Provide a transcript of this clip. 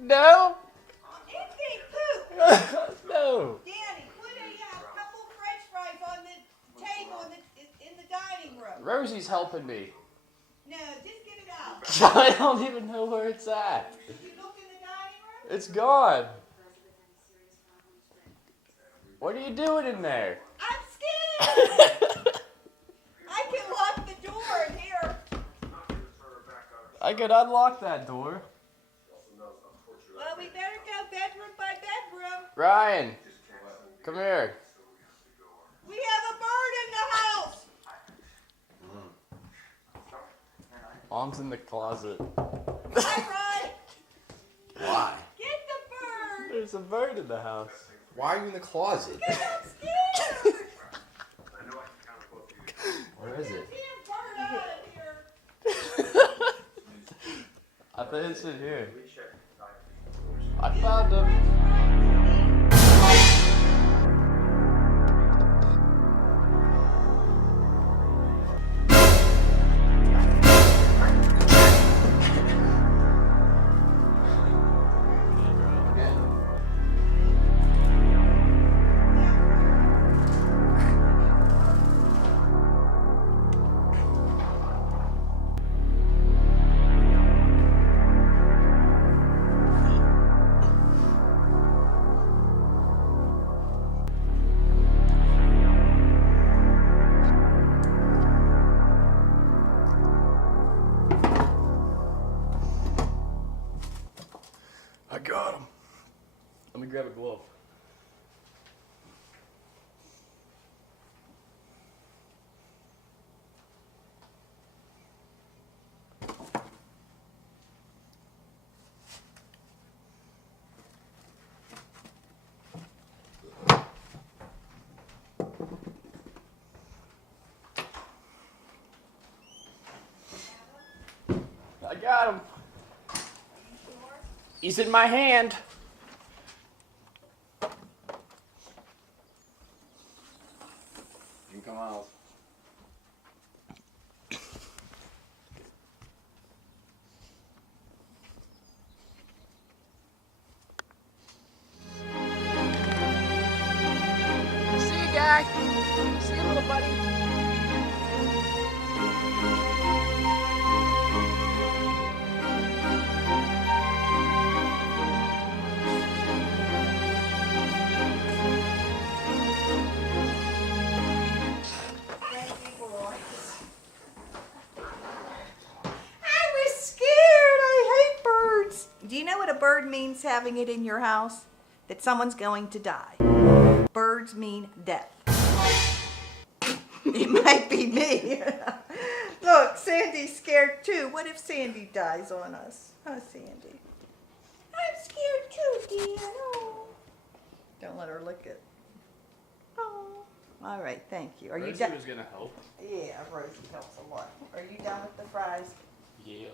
No. Empty poop. No. Danny, put a couple French fries on the table in the dining room. Rosie's helping me. No, just get it out. I don't even know where it's at. Did you look in the dining room? It's gone. What are you doing in there? I'm scared. I can lock the door in here. I could unlock that door. Well, we better go bedroom by bedroom. Ryan, come here. We have a bird in the house. Mom's in the closet. Hi, Ryan. Why? Get the bird. There's a bird in the house. Why are you in the closet? Because I'm scared. Where is it? Get the bird out of here. I think it's in here. I found him. I got him. Let me grab a glove. I got him. He's in my hand. You can come out. See you, guy. See you, little buddy. Do you know what a bird means having it in your house? That someone's going to die. Birds mean death. It might be me. Look, Sandy's scared too. What if Sandy dies on us? Huh, Sandy? I'm scared too, dear. Oh. Don't let her lick it. Oh. All right, thank you. Are you done? Rosie was gonna help. Yeah, Rosie helps a lot. Are you done with the fries? Yeah.